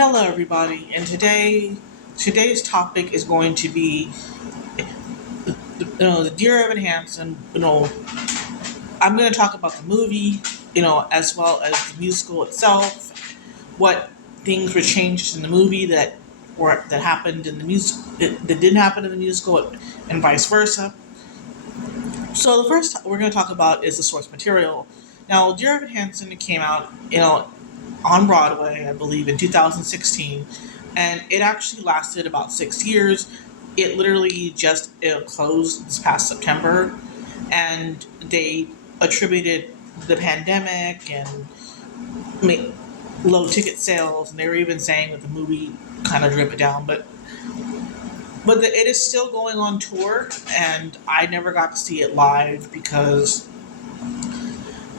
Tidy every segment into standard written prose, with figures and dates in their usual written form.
Hello, everybody, and today's topic is going to be, the Dear Evan Hansen. I'm going to talk about the movie, as well as the musical itself. What things were changed in the movie that happened in the music that didn't happen in the musical, and vice versa. So the first we're going to talk about is the source material. Now, Dear Evan Hansen came out, on Broadway, I believe, in 2016, and it actually lasted about 6 years. It literally just closed this past September, and they attributed the pandemic and ma- low ticket sales, and they were even saying that the movie kind of drove it down. But it is still going on tour, and I never got to see it live because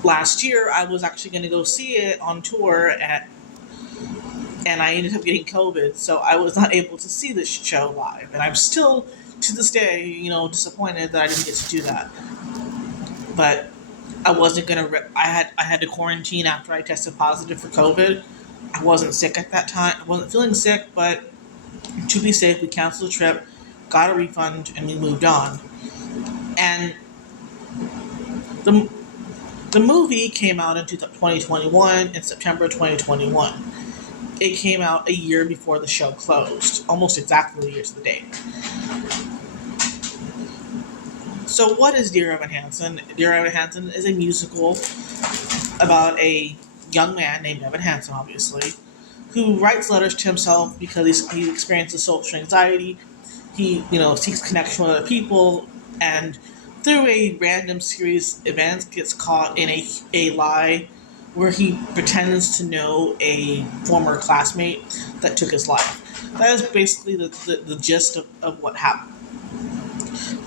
last year I was actually going to go see it on tour and I ended up getting COVID, so I was not able to see this show live. And I'm still, to this day, disappointed that I didn't get to do that. But I wasn't gonna. I had to quarantine after I tested positive for COVID. I wasn't sick at that time. I wasn't feeling sick, but to be safe, we canceled the trip, got a refund, and we moved on. And the the movie came out in 2021, in September 2021. It came out a year before the show closed, almost exactly a year to the date. So, what is Dear Evan Hansen? Dear Evan Hansen is a musical about a young man named Evan Hansen, obviously, who writes letters to himself because he experiences social anxiety. He, seeks connection with other people, and through a random series of events, gets caught in a lie where he pretends to know a former classmate that took his life. That is basically the gist of what happened.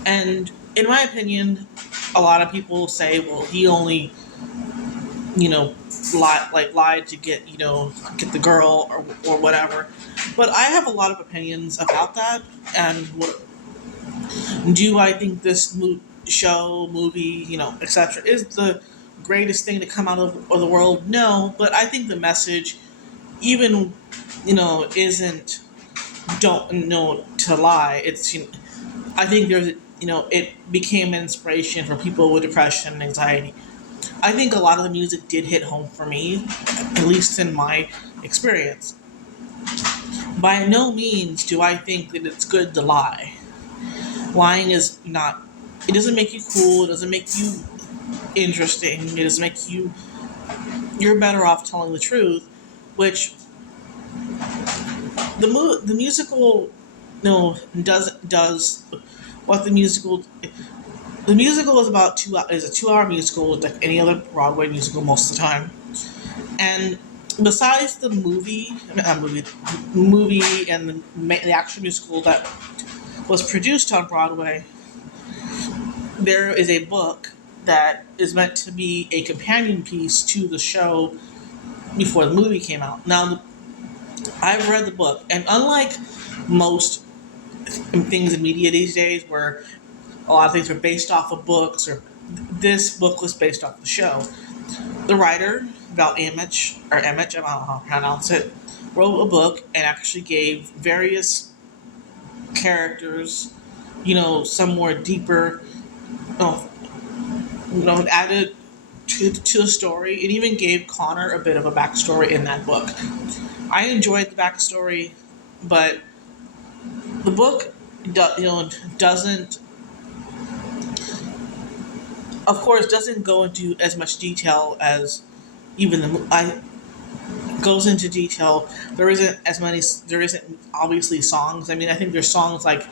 And in my opinion, a lot of people say, well, he only, you know, lied to get the girl or whatever. But I have a lot of opinions about that. And do I think this movie, etc., is the greatest thing to come out of the world? No, but I think the message, even, isn't don't know to lie. It's I think it became an inspiration for people with depression and anxiety. I think a lot of the music did hit home for me, at least in my experience. By no means do I think that it's good to lie. Lying is not, it doesn't make you cool, it doesn't make you interesting, it doesn't make you're better off telling the truth, which the musical, does what the musical is about is a 2 hour musical like any other Broadway musical most of the time. And besides the movie and the actual musical that was produced on Broadway, there is a book that is meant to be a companion piece to the show before the movie came out. Now, I've read the book, and unlike most things in media these days, where a lot of things are based off of books, or this book was based off the show. The writer, Val Emmich, or Emmich, I don't know how to pronounce it, wrote a book and actually gave various characters, some more deeper, added to the story. It even gave Connor a bit of a backstory in that book. I enjoyed the backstory, but the book, doesn't, of course, doesn't go into as much detail as even I goes into detail. There isn't as many. There isn't obviously songs. I mean, I think there's songs like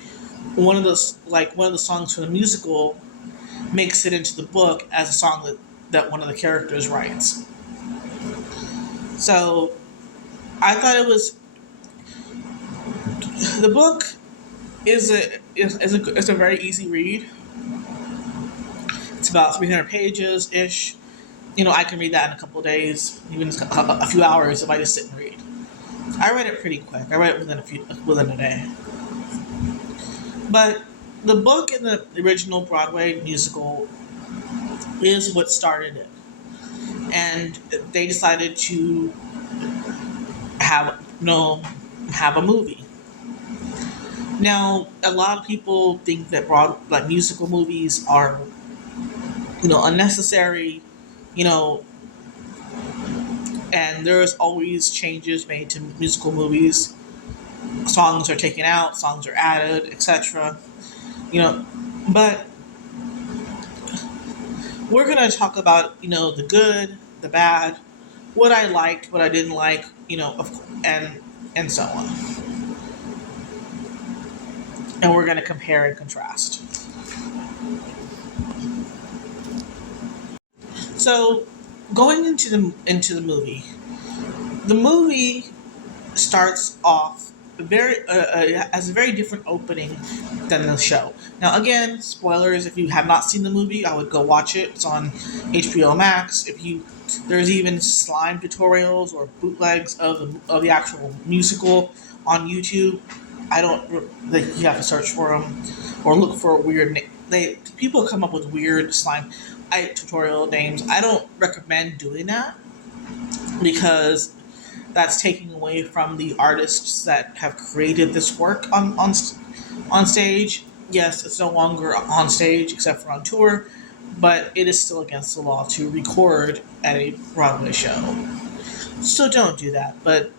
one of the songs from the musical makes it into the book as a song that one of the characters writes. So I thought it was the book is a very easy read. It's about 300 pages ish. I can read that in a couple of days, even a few hours if I just sit and read. I read it pretty quick. I read it within a day. But the book and the original Broadway musical is what started it, and they decided to have have a movie. Now, a lot of people think that musical movies are unnecessary, you know, and there's always changes made to musical movies. Songs are taken out, songs are added, etc. You know, but we're gonna talk about the good, the bad, what I liked, what I didn't like, and so on, and we're gonna compare and contrast. So, going the movie starts off has a very different opening than the show. Now, again, spoilers. If you have not seen the movie, I would go watch it. It's on HBO Max. There's even slime tutorials or bootlegs of the actual musical on YouTube. I don't. You have to search for them or look for a weird. People come up with weird slime tutorial names. I don't recommend doing that because that's taking away from the artists that have created this work on stage. Yes, it's no longer on stage except for on tour, but it is still against the law to record at a Broadway show. So don't do that. But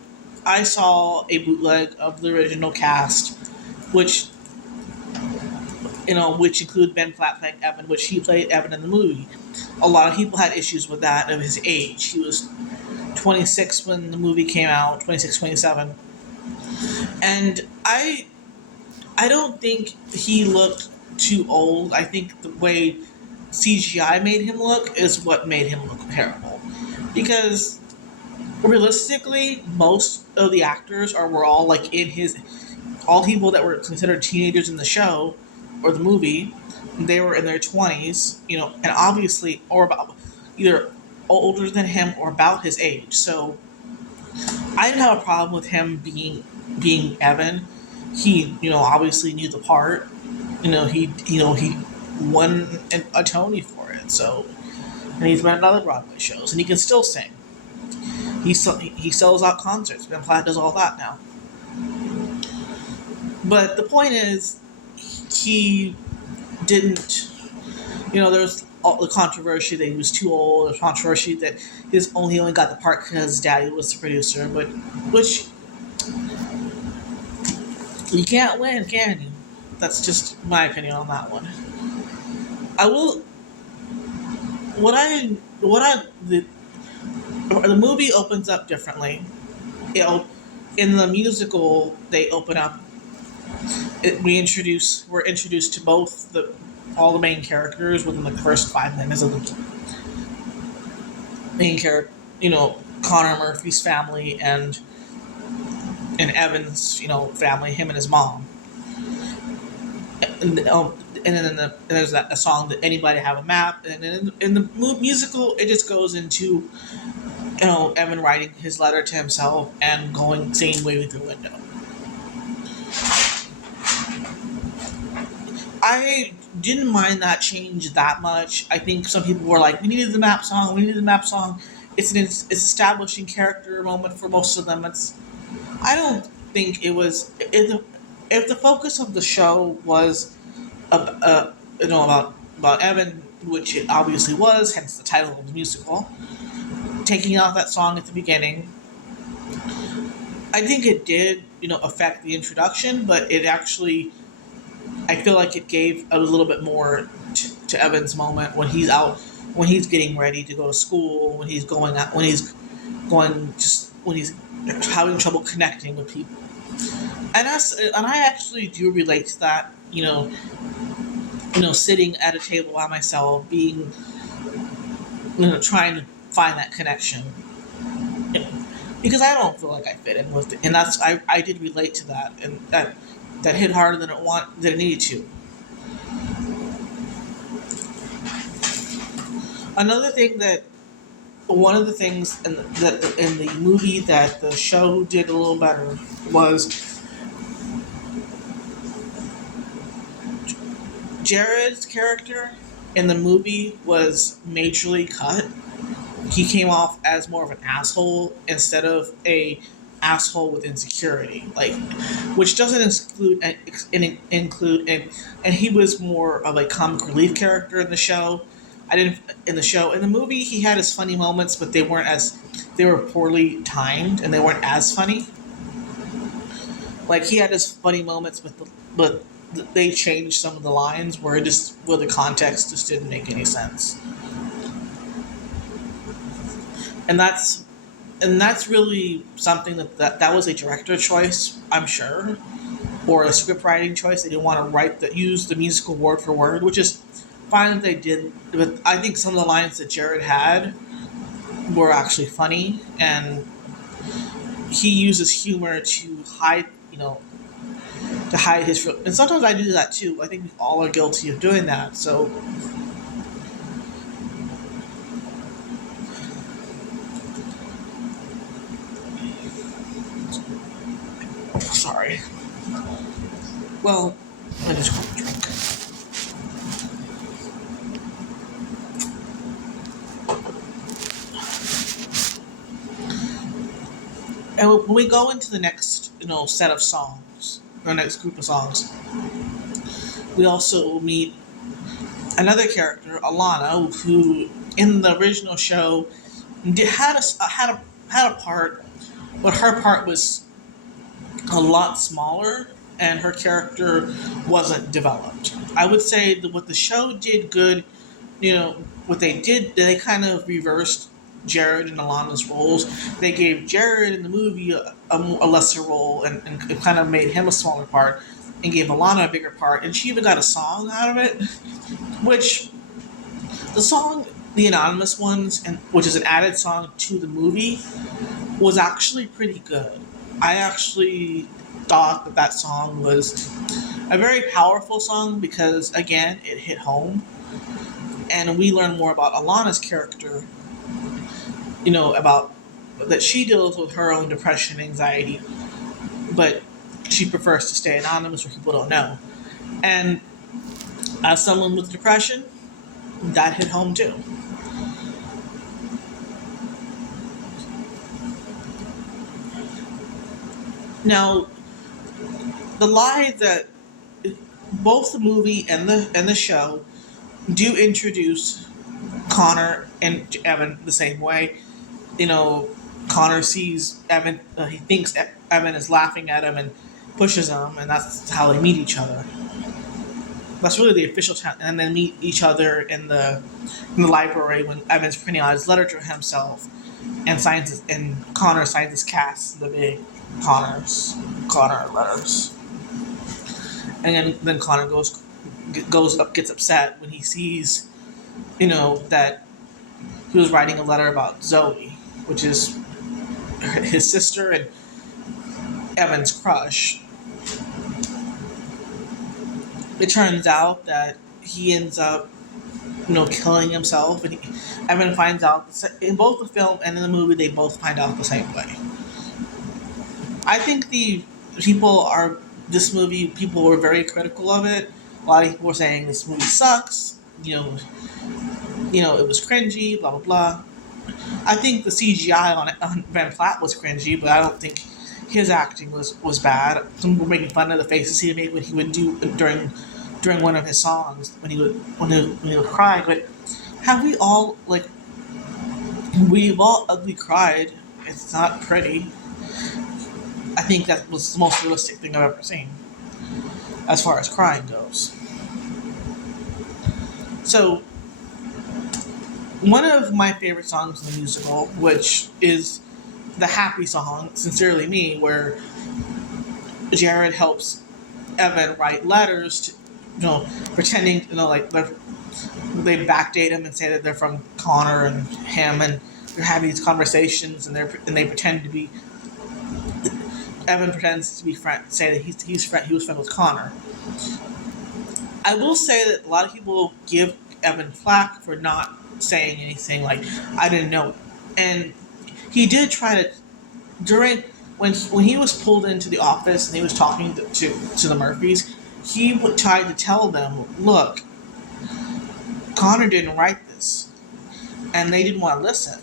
I saw a bootleg of the original cast, which which include Ben Platt playing Evan, which he played Evan in the movie. A lot of people had issues with that of his age. He was 26 when the movie came out, 26, 27. And I don't think he looked too old. I think the way CGI made him look is what made him look terrible. Because realistically, most of the actors were all like all people that were considered teenagers in the show or the movie, they were in their 20s, and obviously, or about either older than him or about his age. So I didn't have a problem with him being Evan. He, obviously knew the part. He won a Tony for it. So, and he's been in other Broadway shows, and he can still sing. He sells out concerts. Ben Platt does all that now. But the point is, he didn't. There's all the controversy that he was too old. The controversy that he only got the part because his daddy was the producer. But which you can't win, can you? That's just my opinion on that one. I will. The movie opens up differently. In the musical, they open up. We're introduced to all the main characters within the first 5 minutes of the main character. Connor Murphy's family and Evan's family, him and his mom. And then there's a song that Anybody Have a Map, and then in the musical it just goes into Evan writing his letter to himself and singing "Waving Through the Window." I didn't mind that change that much. I think some people were like, "We needed the map song. We needed the map song." It's establishing character moment for most of them. I don't think it was. If the focus of the show was about Evan, which it obviously was, hence the title of the musical, taking out that song at the beginning, I think it did affect the introduction, but it actually, I feel like it gave a little bit more to Evan's moment when he's getting ready to go to school, when he's having trouble connecting with people. And I actually do relate to that, sitting at a table by myself, being, trying to find that connection. Because I don't feel like I fit in with it. And I did relate to that, and that hit harder than it needed to. One of the things in the movie that the show did a little better was Jared's character in the movie was majorly cut. He came off as more of an asshole instead of a asshole with insecurity, like, which doesn't include and he was more of a comic relief character in the show. I didn't in the show. In the movie, he had his funny moments, but they were poorly timed and they weren't as funny. Like he had his funny moments, but they changed some of the lines where the context just didn't make any sense, and that's really something that was a director choice, I'm sure, or a script writing choice. They didn't want to use the musical word for word, which is fine that they did. But I think some of the lines that Jared had were actually funny, and he uses humor to hide, to hide his. And sometimes I do that too. I think we all are guilty of doing that. So, sorry. Well, I just want to drink. And when we go into the next, set of songs, or next group of songs, we also meet another character, Alana, who in the original show had a part, but her part was a lot smaller, and her character wasn't developed. I would say that what the show did good, what they did, they kind of reversed Jared and Alana's roles. They gave Jared in the movie a lesser role and kind of made him a smaller part and gave Alana a bigger part. And she even got a song out of it, which the song, The Anonymous Ones, which is an added song to the movie, was actually pretty good. I actually thought that song was a very powerful song because, again, it hit home. And we learn more about Alana's character, about that she deals with her own depression and anxiety, but she prefers to stay anonymous where people don't know. And as someone with depression, that hit home too. Now, the lie that both the movie and the show do introduce Connor and Evan the same way. Connor sees Evan, he thinks Evan is laughing at him and pushes him, and that's how they meet each other. That's really the official time, and then meet each other in the library when Evan's printing out his letter to himself, and Connor signs his cast, the big Connor letters, and then Connor gets upset when he sees, that he was writing a letter about Zoe, which is his sister and Evan's crush. It turns out that he ends up, killing himself, and Evan finds out in both the film and in the movie. They both find out the same way. I think people were very critical of it. A lot of people were saying this movie sucks. It was cringy, blah blah blah. I think the CGI on Van Platt was cringy, but I don't think his acting was bad. Some were making fun of the faces he would make when he would do during one of his songs when he would cry. But have we all we've all ugly cried? It's not pretty. I think that was the most realistic thing I've ever seen as far as crying goes. So, one of my favorite songs in the musical, which is the happy song, Sincerely Me, where Jared helps Evan write letters to, pretending, they backdate him and say that they're from Connor and him, and they're having these conversations, and they pretend to be. Evan pretends to be say that he was friend with Connor. I will say that a lot of people give Evan flack for not saying anything like I didn't know it, and he did try to during when he was pulled into the office and he was talking to the Murphys. He tried to tell them, look, Connor didn't write this, and they didn't want to listen.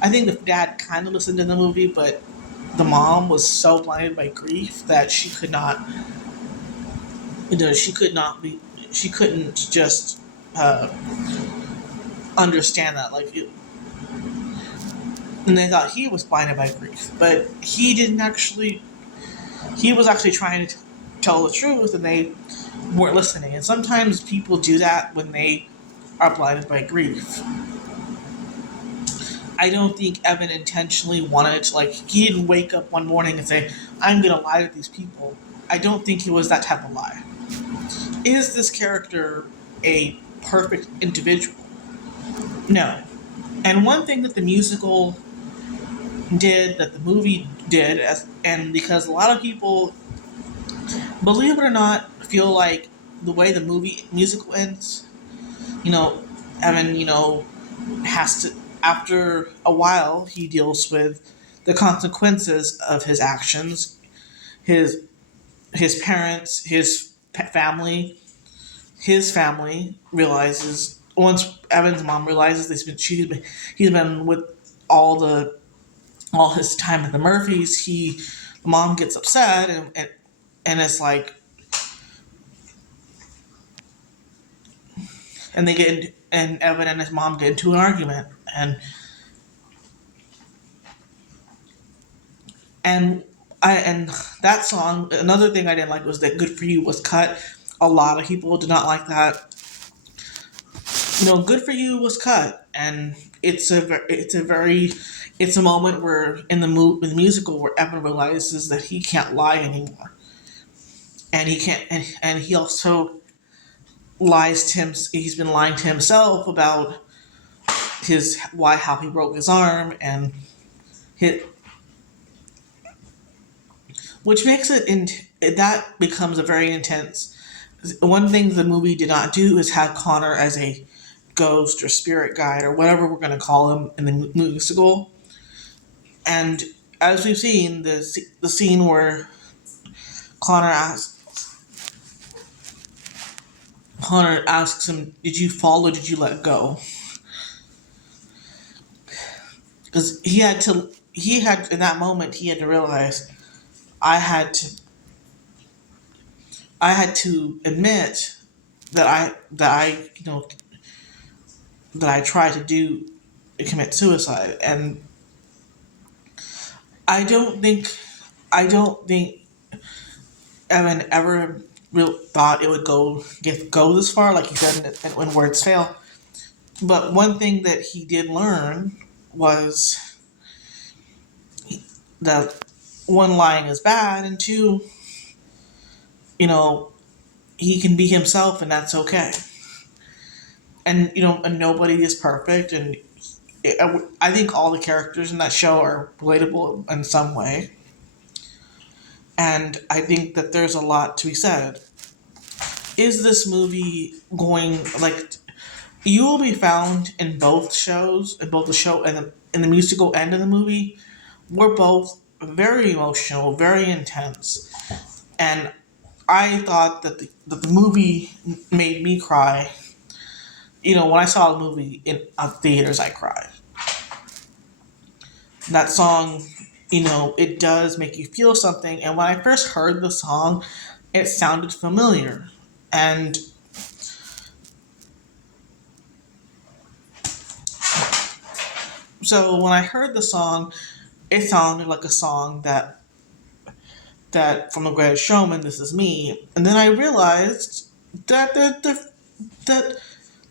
I think the dad kind of listened in the movie, but the mom was so blinded by grief that she could not be, she couldn't just uh, understand that. And they thought he was blinded by grief, but he was actually trying to tell the truth, and they weren't listening. And sometimes people do that when they are blinded by grief. I don't think Evan intentionally wanted to, he didn't wake up one morning and say, I'm going to lie to these people. I don't think he was that type of lie. Is this character a perfect individual? No. And one thing that the musical did, that the movie did, and because a lot of people, believe it or not, feel like the way the musical ends, you know, Evan, has to, after a while, he deals with the consequences of his actions. His his parents, his family realizes, once Evan's mom realizes he's been with all the all his time at the Murphys. The mom gets upset, and it's like, and and Evan and his mom get into an argument, and and that song. Another thing I didn't like was that "Good for You" was cut. A lot of people did not like that. "Good for You" was cut, and it's a moment where in the musical where Evan realizes that he can't lie anymore, and he can't, and he also lies to him. He's been lying to himself about how he broke his arm, and hit which makes that becomes a very intense. One thing the movie did not do is have Connor as a ghost or spirit guide or whatever we're going to call him in the musical. And as we've seen, the scene where Connor asks Connor asks him, "Did you fall or did you let go?" Because he had in that moment he had to realize, I had to I had to admit that I that I tried to commit suicide. And I don't think Evan ever real thought it would go this far, like he said when words fail. But one thing that he did learn was that, one, lying is bad, and two, you know he can be himself, and that's okay. And and nobody is perfect, and I think all the characters in that show are relatable in some way. And I think that there's a lot to be said. Is this movie going, you will be found in both shows, in both the show and in the musical and in the movie, were both very emotional, very intense. And I thought that the movie made me cry. When I saw the movie in theaters, I cried. That song, it does make you feel something. And when I first heard the song, it sounded familiar. And so when I heard the song, it sounded like a song that from The Greatest Showman, "This Is Me." And then I realized that that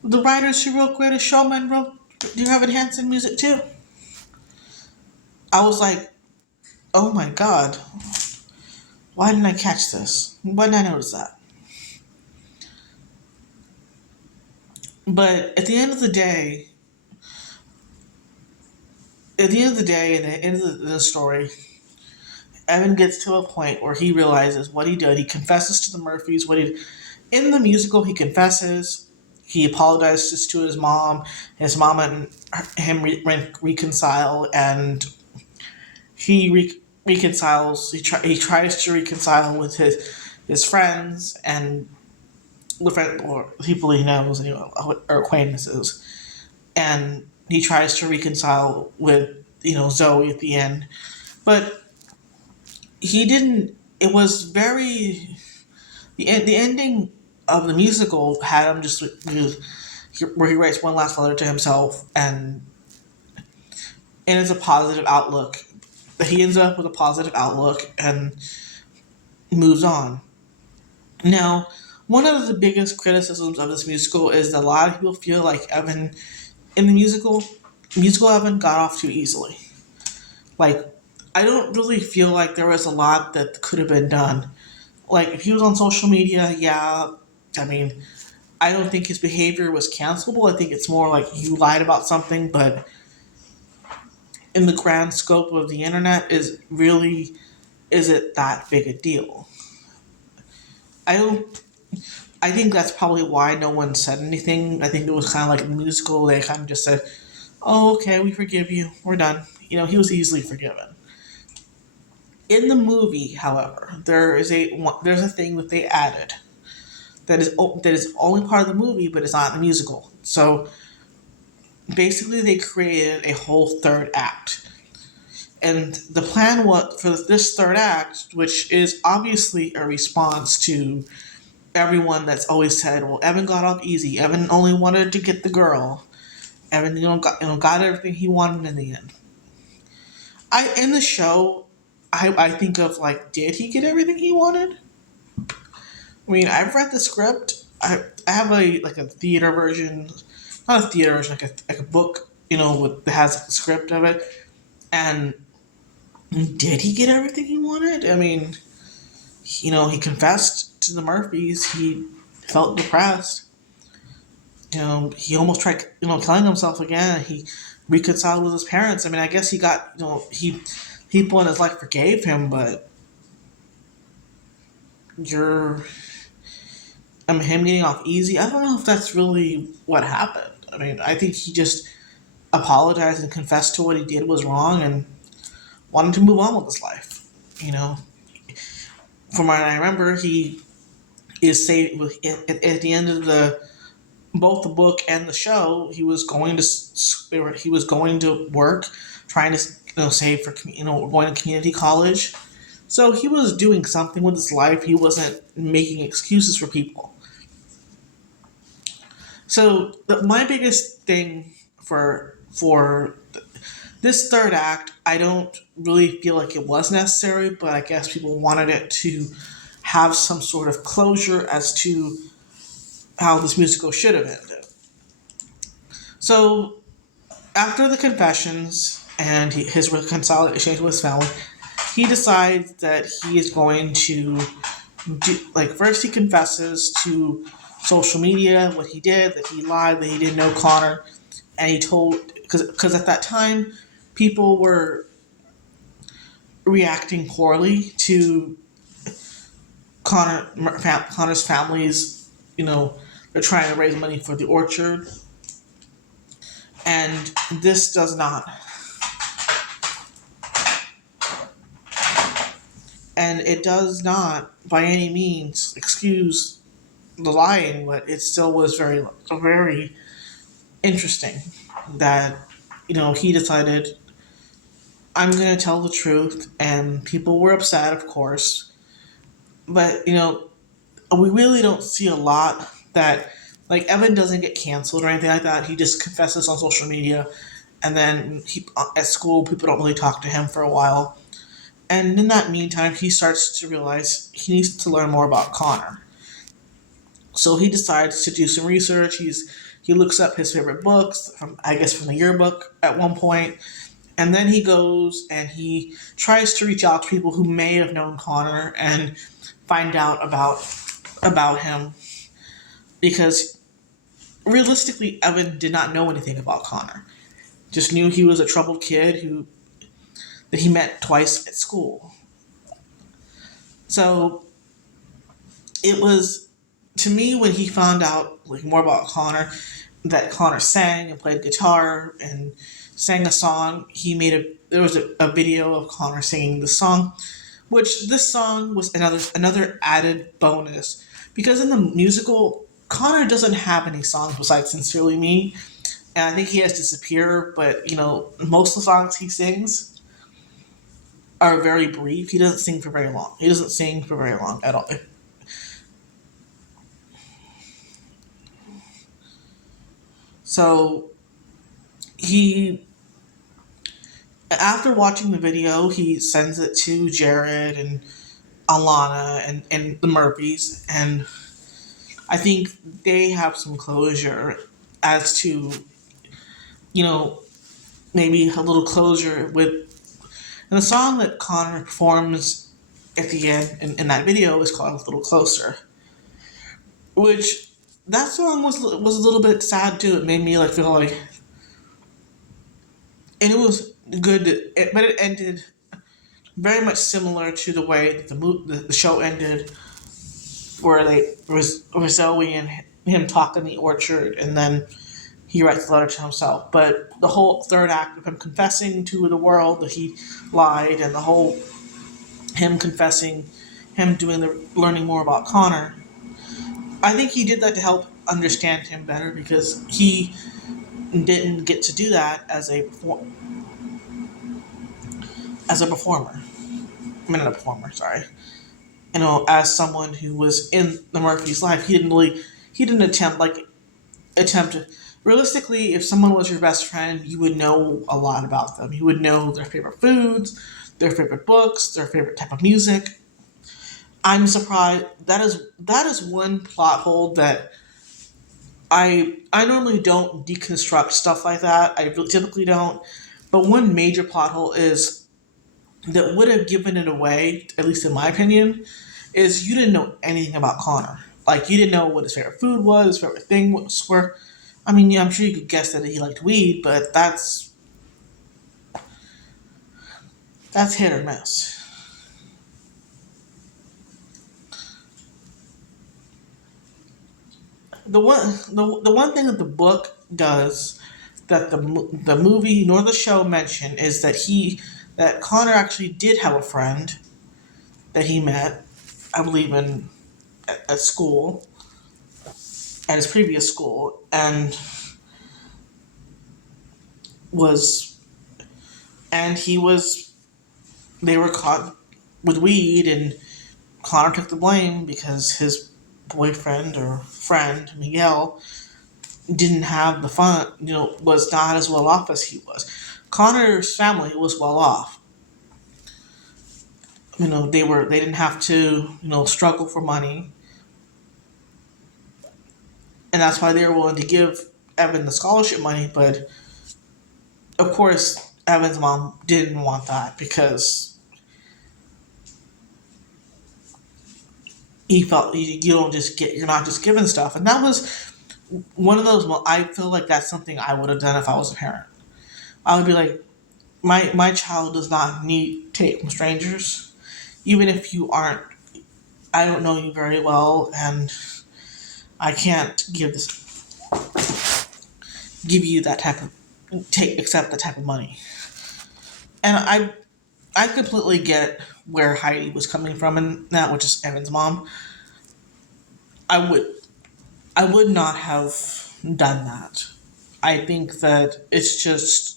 the writers who wrote Greatest Showman wrote Dear Evan Hansen music too. I was like, oh my god, why didn't I catch this? Why didn't I notice that? But at the end of the story, Evan gets to a point where he realizes what he did. He confesses to the Murphys what he. In the musical, he confesses. He apologizes to his mom. His mom and him reconcile, and reconciles. He tries to reconcile with his friends and or people he knows, or acquaintances, and he tries to reconcile with Zoe at the end. But he didn't. It was very the ending of the musical had him just where he writes one last letter to himself, and it's a positive outlook. He ends up with a positive outlook and moves on. Now, one of the biggest criticisms of this musical is that a lot of people feel like Evan in the musical Evan got off too easily. Like, I don't really feel like there was a lot that could have been done. Like, if he was on social media, yeah, I mean, I don't think his behavior was cancelable. I think it's more like you lied about something, but in the grand scope of the internet, is it that big a deal? I don't. I think that's probably why no one said anything. I think it was kind of like in the musical. They kind of just said, "Oh, okay, we forgive you. We're done." He was easily forgiven. In the movie, however, there's a thing that they added that is only part of the movie, but it's not in the musical. So basically, they created a whole third act, and the plan was for this third act, which is obviously a response to everyone that's always said, "Well, Evan got off easy. Evan only wanted to get the girl. Evan, got everything he wanted in the end." I in the show, I think of like, did he get everything he wanted? I mean, I've read the script. I have a theater version, not a theater version, like a book, that has like, the script of it. And did he get everything he wanted? I mean, he confessed to the Murphys. He felt depressed. He almost tried, killing himself again. He reconciled with his parents. I mean, I guess he got, people in his life forgave him, but you're, I mean, him getting off easy. I don't know if that's really what happened. I mean, I think he just apologized and confessed to what he did was wrong and wanted to move on with his life. You know, from what I remember, he is saved at the end of the both the book and the show. He was going to work, trying to save for going to community college. So he was doing something with his life. He wasn't making excuses for people. So my biggest thing for this third act, I don't really feel like it was necessary, but I guess people wanted it to have some sort of closure as to how this musical should have ended. So after the confessions and his reconciliation with his family, he decides that he is going to first he confesses to social media what he did, that he lied, that he didn't know Connor, and he told because at that time people were reacting poorly to Connor's family's, they're trying to raise money for the orchard, and this does not. And it does not, by any means, excuse the lying, but it still was very interesting that, he decided, I'm going to tell the truth, and people were upset, of course, but, we really don't see a lot that, like, Evan doesn't get canceled or anything like that. He just confesses on social media, and then at school, people don't really talk to him for a while. And in that meantime, he starts to realize he needs to learn more about Connor. So he decides to do some research. He looks up his favorite books from the yearbook at one point, and then he goes and he tries to reach out to people who may have known Connor and find out about him, because realistically, Evan did not know anything about Connor. Just knew he was a troubled kid that he met twice at school. So it was, to me, when he found out more about Connor, that Connor sang and played guitar and sang a song. There was a video of Connor singing the song, which this song was another added bonus, because in the musical Connor doesn't have any songs besides "Sincerely Me," and I think he has "Disappear." But most of the songs he sings, are very brief. He doesn't sing for very long. He doesn't sing for very long at all. So he, after watching the video, he sends it to Jared and Alana and the Murphys, and I think they have some closure as to, you know, maybe a little closure with. And the song that Connor performs at the end in that video is called "A Little Closer," which that song was a little bit sad too. It made me like feel like, and it was good, but it ended very much similar to the way that the show ended, where they was Zoe and him talking in the orchard, and then he writes the letter to himself. But the whole third act of him confessing to the world that he lied, and the whole him confessing, him doing the learning more about Connor, I think he did that to help understand him better because he didn't get to do that as a performer. I mean, not a performer. Sorry. As someone who was in the Murphy's life, he didn't attempt. Realistically, if someone was your best friend, you would know a lot about them. You would know their favorite foods, their favorite books, their favorite type of music. I'm surprised that is one plot hole that I normally don't deconstruct stuff like that. I really typically don't. But one major plot hole is that would have given it away, at least in my opinion, is you didn't know anything about Connor. Like you didn't know what his favorite food was, his favorite thing was. Where, I mean, yeah, I'm sure you could guess that he liked weed, but that's hit or miss. The one thing that the book does that the movie nor the show mention is that Connor actually did have a friend that he met, I believe at school, at his previous school, and was and he was they were caught with weed, and Connor took the blame because his boyfriend or friend Miguel didn't have the fun, was not as well off as he was. Connor's family was well off. They didn't have to, struggle for money, and that's why they were willing to give Evan the scholarship money. But of course, Evan's mom didn't want that because he felt you're not just given stuff, and that was one of those. Well, I feel like that's something I would have done if I was a parent. I would be like, my child does not need take from strangers, even if you aren't. I don't know you very well, and I can't give you that type of accept that type of money. And I completely get where Heidi was coming from in that, which is Evan's mom. I would I would not have done that. I think that it's just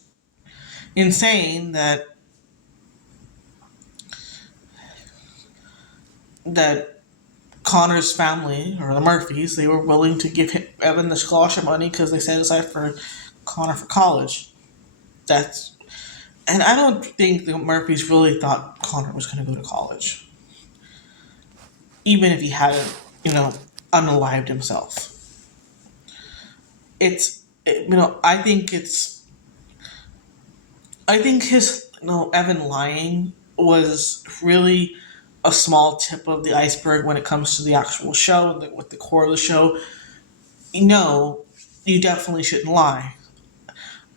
insane that Connor's family or the Murphys they were willing to give Evan the scholarship money because they set aside for Connor for college. That's and I don't think the Murphys really thought Connor was going to go to college, even if he hadn't, unalived himself. I think his, Evan lying was really a small tip of the iceberg when it comes to the actual show, with the core of the show. No, you definitely shouldn't lie.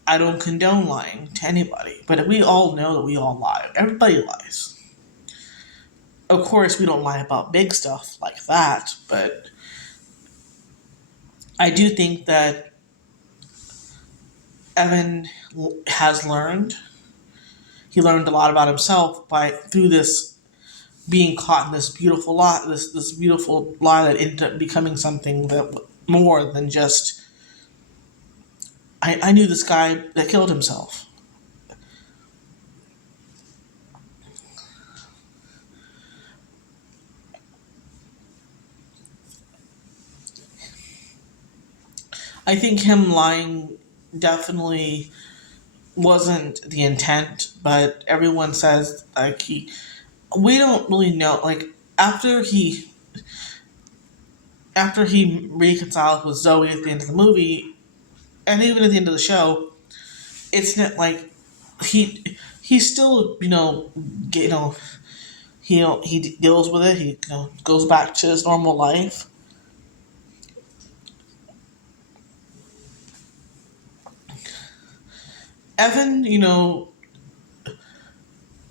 I don't condone lying to anybody, but we all know that we all lie. Everybody lies. Of course, we don't lie about big stuff like that, but I do think that Evan has learned. He learned a lot about himself through this being caught in this beautiful lie, this beautiful lie that ended up becoming something that more than just I knew this guy that killed himself. I think him lying definitely wasn't the intent, but everyone says like he. We don't really know. Like after he after he reconciled with Zoe at the end of the movie, and even at the end of the show, it's not like he he still you know he deals with it. He goes back to his normal life. Evan,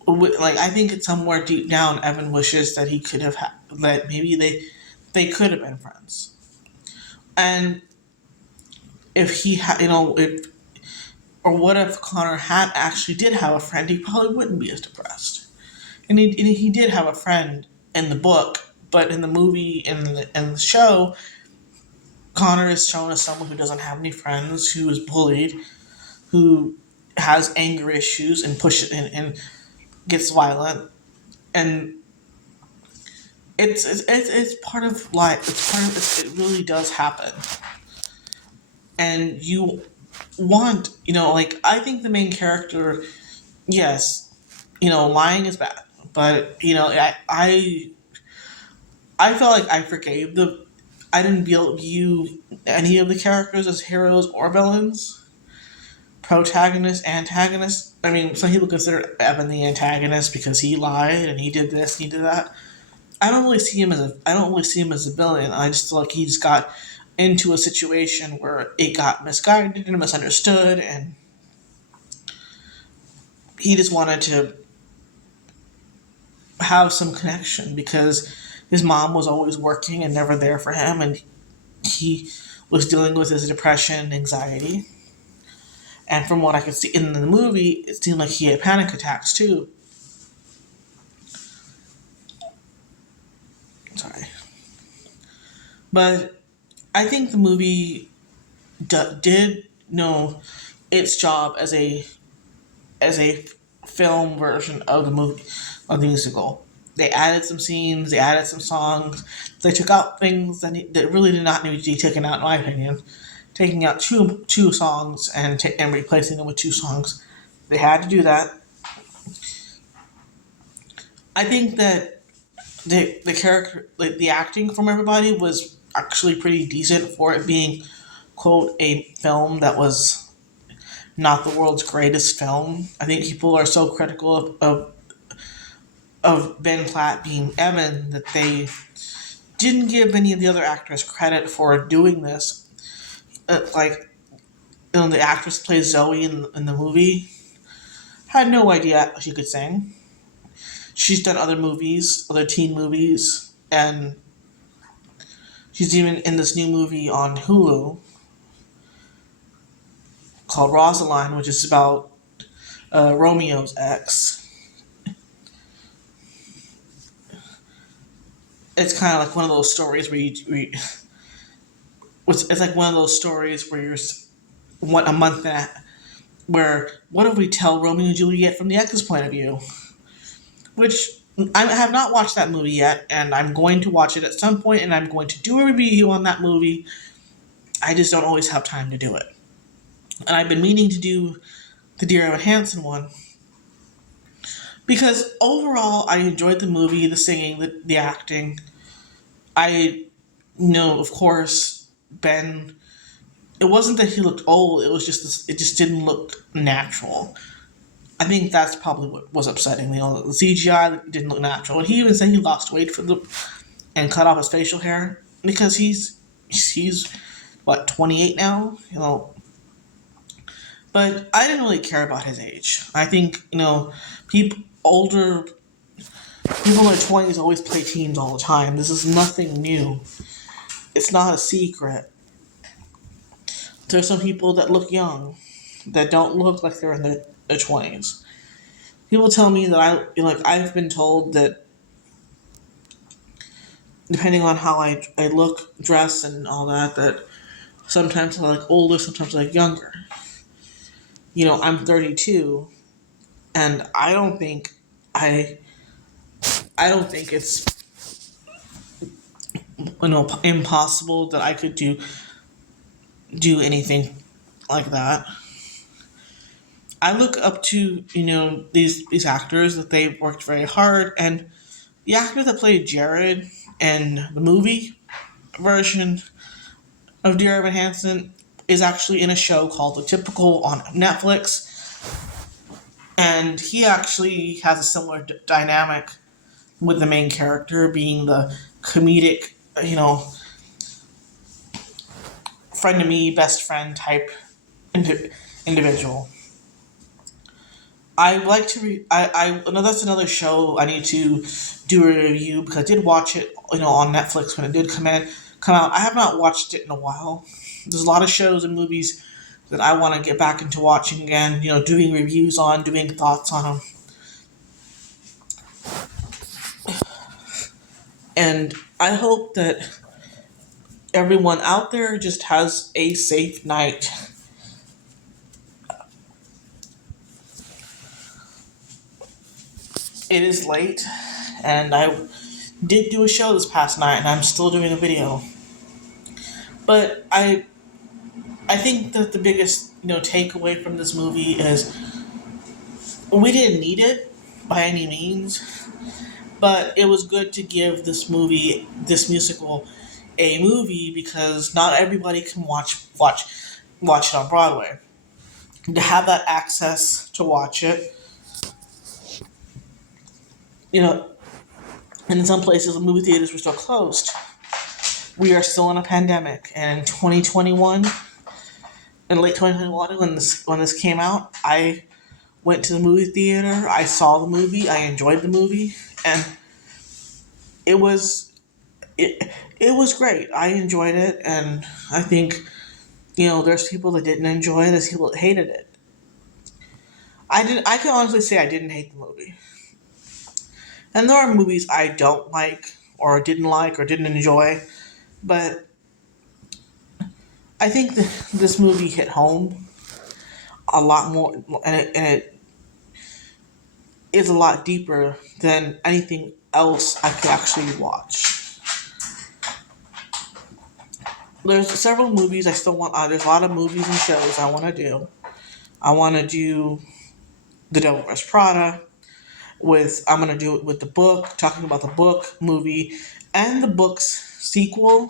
like I think it's somewhere deep down, Evan wishes that he could have that maybe they could have been friends. And if he had, if or what if Connor had actually did have a friend, he probably wouldn't be as depressed. And he did have a friend in the book, but in the movie in the show, Connor is shown as someone who doesn't have any friends, who is bullied, who has anger issues and and gets violent, and it's part of life. It's part of it really does happen, and you want like I think the main character, yes, lying is bad, but I felt like I forgave the. I didn't view any of the characters as heroes or villains, protagonists, antagonists. I mean, some people consider Evan the antagonist because he lied and he did this and he did that. I don't really see him as a villain. I just feel like he just got into a situation where it got misguided and misunderstood, and he just wanted to have some connection because his mom was always working and never there for him, and he was dealing with his depression and anxiety. And from what I could see in the movie, it seemed like he had panic attacks too. Sorry. But I think the movie did know its job as a film version of the movie, of the musical. They added some scenes, they added some songs, they took out things that really did not need to be taken out, in my opinion. Taking out two songs and replacing them with two songs, they had to do that. I think that the character, like the acting from everybody, was actually pretty decent for it being quote a film that was not the world's greatest film. I think people are so critical of Ben Platt being Evan that they didn't give any of the other actors credit for doing this. Like, the actress who plays Zoe in the movie had no idea she could sing. She's done other movies, other teen movies, and she's even in this new movie on Hulu called Rosaline, which is about Romeo's ex. It's kind of like one of those stories it's like one of those stories where you're what a month at where what if we tell Romeo and Juliet from the ex's point of view, which I have not watched that movie yet, and I'm going to watch it at some point, and I'm going to do a review on that movie. I just don't always have time to do it, and I've been meaning to do the Dear Evan Hansen one because overall I enjoyed the movie, the singing, the acting. I know, of course, Ben. It wasn't that he looked old; it was just it just didn't look natural. I think that's probably what was upsetting. The CGI didn't look natural, and he even said he lost weight for the and cut off his facial hair because he's what 28 now. But I didn't really care about his age. I think people older people in their 20s always play teens all the time. This is nothing new. It's not a secret. There's some people that look young, that don't look like they're in their 20s. People tell me that I've been told that depending on how I look, dress, and all that, that sometimes I look older, sometimes I look younger. I'm 32, and I I don't think it's impossible that I could do do anything like that. I look up to, these actors that they've worked very hard, and the actor that played Jared in the movie version of Dear Evan Hansen is actually in a show called The Typical on Netflix, and he actually has a similar dynamic with the main character being the comedic, friend to me, best friend type individual. I like to that's another show I need to do a review because I did watch it, on Netflix when it did come out. I have not watched it in a while. There's a lot of shows and movies that I want to get back into watching again, doing reviews on, doing thoughts on them. And I hope that everyone out there just has a safe night. It is late, and I did do a show this past night, and I'm still doing a video. But I think that the biggest takeaway from this movie is we didn't need it by any means, but it was good to give this musical, a movie because not everybody can watch it on Broadway. To have that access to watch it, you know, and in some places the movie theaters were still closed. We are still in a pandemic, and in 2021, in late 2021, when this came out, I went to the movie theater. I saw the movie. I enjoyed the movie, and it was it it was great. I enjoyed it, and I think there's people that didn't enjoy it. There's people that hated it. I can honestly say I didn't hate the movie, and there are movies I don't like or didn't enjoy, but I think this movie hit home a lot more, and it is a lot deeper than anything else I could actually watch. There's several movies I still want. There's a lot of movies and shows I want to do. I want to do The Devil Wears Prada. I'm gonna do it with the book, talking about the book, movie, and the book's sequel.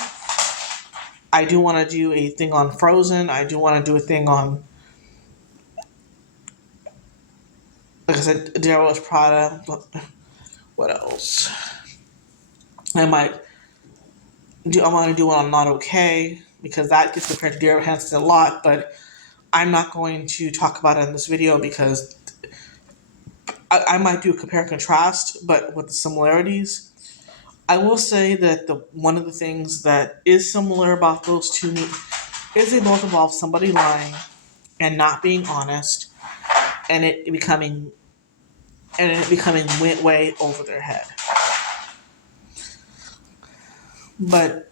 I do want to do a thing on Frozen. I do want to do a thing on, like I said, The Devil Wears Prada. What else? I might do. I want to do one on Not Okay because that gets compared to Dear Evan Hansen a lot, but I'm not going to talk about it in this video because I might do a compare and contrast, but with the similarities. I will say that the one of the things that is similar about those two is they both involve somebody lying and not being honest, and it becoming way over their head. But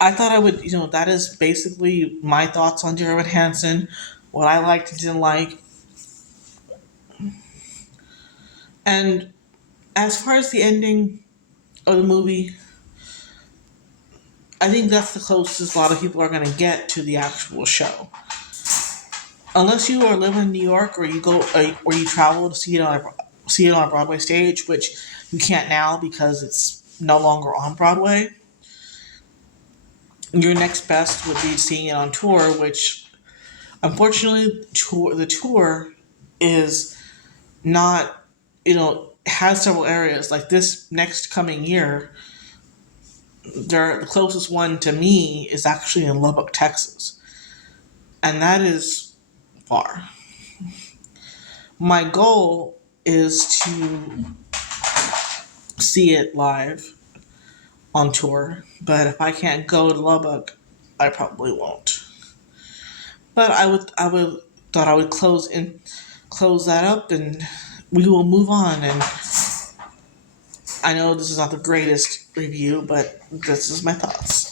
I thought I would, that is basically my thoughts on Dear Evan Hansen, what I liked and didn't like. And as far as the ending of the movie, I think that's the closest a lot of people are going to get to the actual show. Unless you are living in New York or or you travel to see it on a Broadway stage, which you can't now because it's no longer on Broadway. Your next best would be seeing it on tour, which unfortunately the tour is not, has several areas. Like this next coming year, the closest one to me is actually in Lubbock, Texas, and that is far. My goal is to see it live on tour, but if I can't go to Lubbock, I probably won't. But I would thought I would close that up, and we will move on. And I know this is not the greatest review, but this is my thoughts.